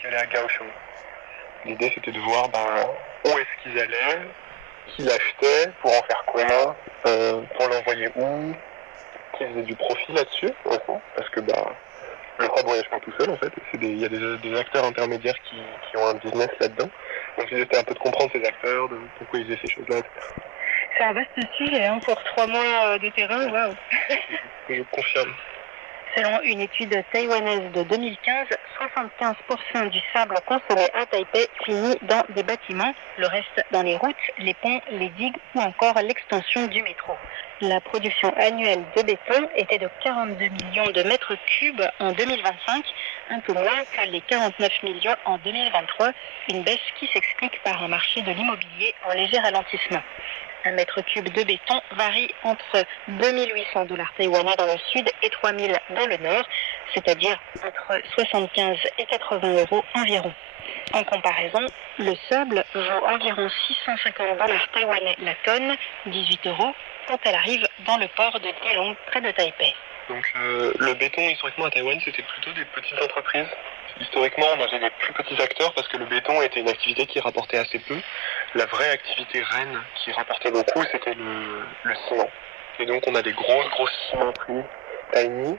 qui allaient à Kaohsiung. L'idée c'était de voir où est-ce qu'ils allaient, qui l'achetaient, pour en faire quoi, pour l'envoyer où, qui faisait du profit là-dessus, parce que le hub voyage pas tout seul en fait, il y a des acteurs intermédiaires qui ont un business là-dedans. Donc l'idée c'était un peu de comprendre ces acteurs, de pourquoi ils faisaient ces choses-là, etc. C'est un vaste sujet, hein, pour 3 mois de terrain, waouh. Je confirme. Selon une étude taïwanaise de 2015, 75% du sable consommé à Taipei finit dans des bâtiments, le reste dans les routes, les ponts, les digues ou encore l'extension du métro. La production annuelle de béton était de 42 millions de mètres cubes en 2025, un peu moins que les 49 millions en 2023, une baisse qui s'explique par un marché de l'immobilier en léger ralentissement. Un mètre cube de béton varie entre 2800 $ taïwanais dans le sud et 3000 dans le nord, c'est-à-dire entre 75 et 80 euros environ. En comparaison, le sable vaut environ 650 $ taïwanais la tonne, 18 euros, quand elle arrive dans le port de Keelung, près de Taipei. Donc le béton, historiquement à Taïwan, c'était plutôt des petites entreprises. Historiquement, on avait des plus petits acteurs parce que le béton était une activité qui rapportait assez peu. La vraie activité reine qui rapportait beaucoup, c'était le ciment. Et donc on a des grosses cimenteries tiny